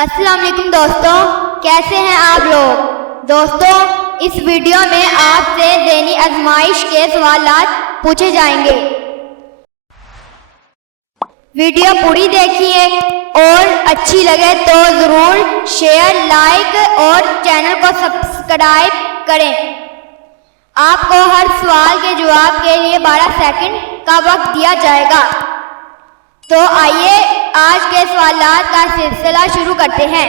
अस्सलाम वालेकुम दोस्तों, कैसे हैं आप लोग। दोस्तों, इस वीडियो में आपसे ज़हनी आजमाइश के सवालात पूछे जाएंगे। वीडियो पूरी देखिए और अच्छी लगे तो ज़रूर शेयर, लाइक और चैनल को सब्सक्राइब करें। आपको हर सवाल के जवाब के लिए 12 सेकंड का वक्त दिया जाएगा। तो आइए आज के सवालात का सिलसिला शुरू करते हैं।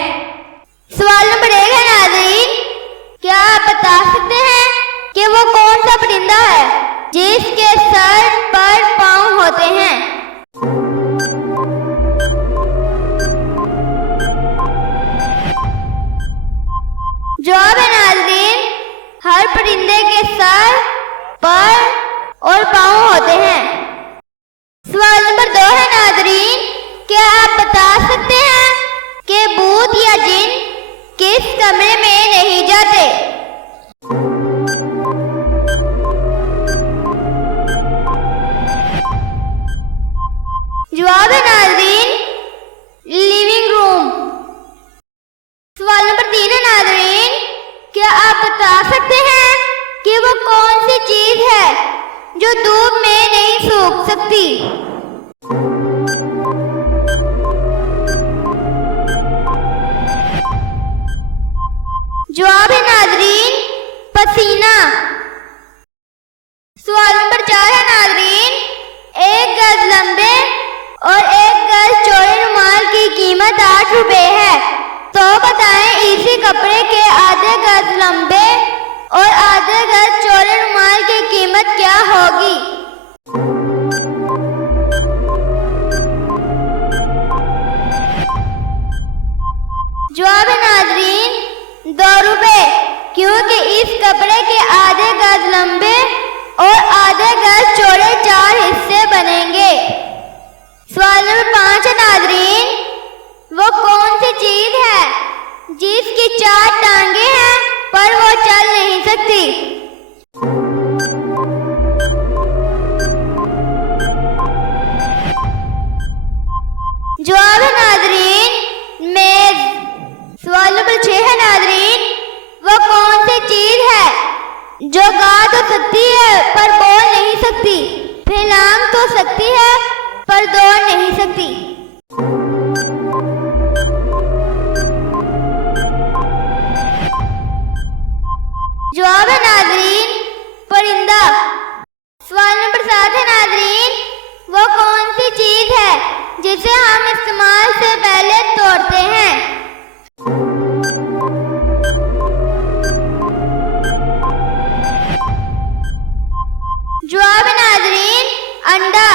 सवाल नंबर 1 है नाज़रीन, क्या आप बता सकते हैं कि वो कौन सा परिंदा है जिसके सर पर पाँव होते हैं। जवाब है नाज़रीन, हर परिंदे के सर पर और पाँव होते हैं। सवाल नंबर 2 है नाज़रीन, क्या आप बता सकते हैं कि भूत या जिन किस कमरे में नहीं जाते। जवाब है नाज़रीन, लिविंग रूम। सवाल नंबर 3 है नाज़रीन, क्या आप बता सकते हैं कि वो कौन सी चीज है जो धूप में नहीं सूख सकती। जवाब है नाज़रीन, पसीना। सवाल नंबर 4 है नाज़रीन, 1 गज लंबे और 1 गज चौड़े रुमाल की कीमत 8 रुपए है, तो बताएं इसी कपड़े के आधे गज लंबे और आधे गज चौड़े रुमाल की कीमत क्या होगी। जवाब है नाज़रीन, 2 रुपए, क्योंकि इस कपड़े के आधे गज लंबे और आधे गज चौड़े 4 हिस्से बनेंगे। सवाल नंबर 5 है नाज़रीन, वो कौन सी चीज है जिसकी 4 टांगे हैं पर वो चल नहीं सकती। जवाब है नाज़रीन, मेज। सवाल नंबर 6 है नाज़रीन, वो कौन सी चीज है जो गा तो सकती है पर बोल नहीं सकती, फैलांग तो सकती है पर दौड़ नहीं सकती। जवाब है नाज़रीन, परिंदा। सवाल नंबर 7 है नाज़रीन, वो कौन सी चीज है जिसे हम इस्तेमाल से पहले तोड़ते हैं। जवाब है नाज़रीन, अंडा।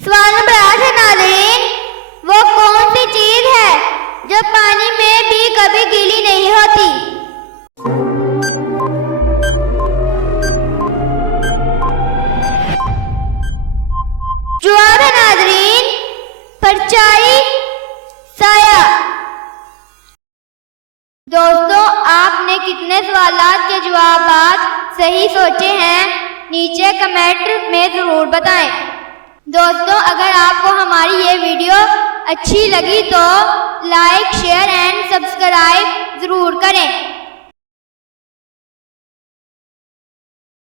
सवाल नंबर 8 है नाज़रीन, वो कौन सी चीज है जो पानी में भी कभी गीली नहीं होती। जवाब है नाज़रीन, परछाई, साया। दोस्तों, आपने कितने सवालात के जवाब सही सोचे हैं नीचे कमेंट में ज़रूर बताएं। दोस्तों, अगर आपको हमारी ये वीडियो अच्छी लगी तो लाइक, शेयर एंड सब्सक्राइब ज़रूर करें।